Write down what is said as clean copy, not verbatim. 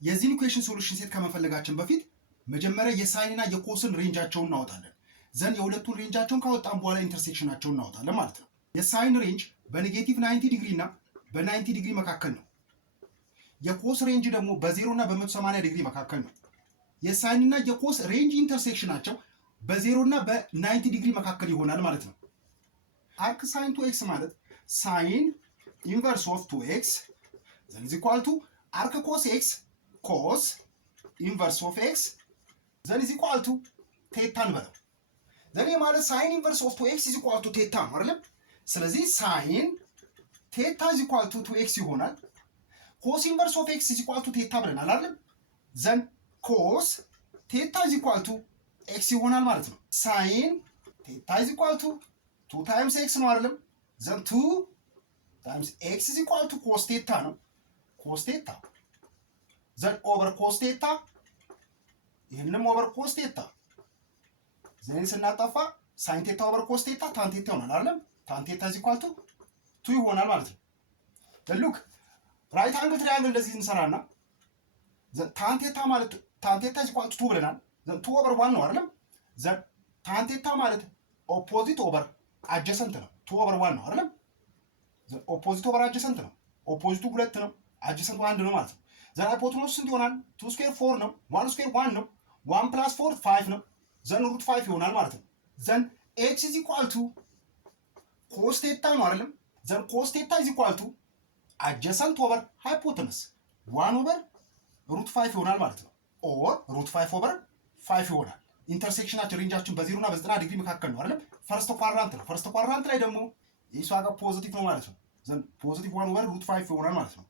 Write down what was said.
የዚህን ኢኩዌሽን ሶሉሽን ሴት ከመፈለጋችን በፊት መጀመሪያ የሳይንና የኮስን ሬንጃቸውን እናወጣለን። ዘን የሁለቱን ሬንጃቸውን ካወጣን በኋላ ኢንተርሴክሽናቸውን እናወጣለን ማለት ነው። የሳይን ሬንጅ በኔጌቲቭ 90 ዲግሪ እና በ90 ዲግሪ መካከል ነው። የኮስ ሬንጅ ደግሞ በ0 እና በ180 ዲግሪ መካከል ነው። የሳይንና የኮስ ሬንጅ ኢንተርሴክሽናቸው በ0 እና በ90 ዲግሪ መካከል ይሆናል ማለት ነው። አርክ ሳይን 2x ማለት ሳይን ኢንቨርስ ኦፍ 2x ዘን ኢዝ ኢኳል ቱ አርክ ኮስ x ኮስ ኢንቨርስ ኦፍ x ዘን ኢዝ ኢኳል ቱ ቴታን በለው። ዘን ማለት ሳይን ኢንቨርስ ኦፍ 2x ኢዝ ኢኳል ቱ ቴታ ነው አይደል? ስለዚህ ሳይን ቴታ ኢዝ ኢኳል ቱ 2x ይሆናል። ኮስ ኢንቨርስ ኦፍ x ኢዝ ኢኳል ቱ ቴታ ብለናል አይደል? ዘን ኮስ ቴታ ኢዝ ኢኳል ቱ x ይሆናል ማለት ነው። ሳይን ቴታ ኢዝ ኢኳል ቱ 2 ታይምስ x ነው አይደል? ዘን 2 ታይምስ x ኢዝ ኢኳል ቱ ኮስ ቴታ ነው። ኮስ ቴታ ዘን ኦቨር ኮስ ቴታ ይሄንም ኦቨር ኮስ ቴታ ዘን ስናጠፋ ሳይን ቴታ ኦቨር ኮስ ቴታ ታን ቴታ ይሆናል አይደል? ታን ቴታ ኢዝ ኢኳል ቱ 2 ይሆናል ማለት ነው። ሉክ ራይት አንግል ትራያንግል እንደዚህ እንሰራና ዘን ታን ቴታ ማለት ታን ቴታ ኢዝ ኢኳል ቱ 2 ብለናል። ዘን 2 ኦቨር 1 ነው አይደል? ዘን ታን ቴታ ማለት ኦፖዚት ኦቨር አጀሰንት ነው። 2 ኦቨር 1 ነው አይደል? ዘን ኦፖዚት ኦቨር አጀሰንት ነው። ኦፖዚቱ 2 ነው፣ አጀሰንቱ 1 ነው ማለት ነው። ዘን ሃይፖቴኑስ ስንት ይሆናል? 2 ስኩዌር 4 ነው። 1 ስኩዌር 1 ነው። 1 ፕላስ 4 5 ነው። ዘን ሩት 5 ይሆናል ማለት ነው። ዘን ኤክስ ኢዝ ኢኳል ቱ ኮስ ቴታ ነው አይደል? ዘን ኮስ ቴታ ኢዝ ኢኳል ቱ አጀሰንት ኦቨር ሃይፖቴኑስ 1 ኦቨር ሩት 5 ይሆናል ማለት ነው። ኦር ሩት 5 ኦቨር 5 ይሆናል። ኢንተርሴክሽናችን ሬንጃችን በ0 እና በ90 ዲግሪ መካከል ነው አይደል? ፈርስት ኳድራንት ነው። ፈርስት ኳድራንት ላይ ደግሞ የሷ ጋር ፖዚቲቭ ነው ማለት ነው። ዘን ፖዚቲቭ 1 ኦቨር ሩት 5 ይሆናል ማለት ነው።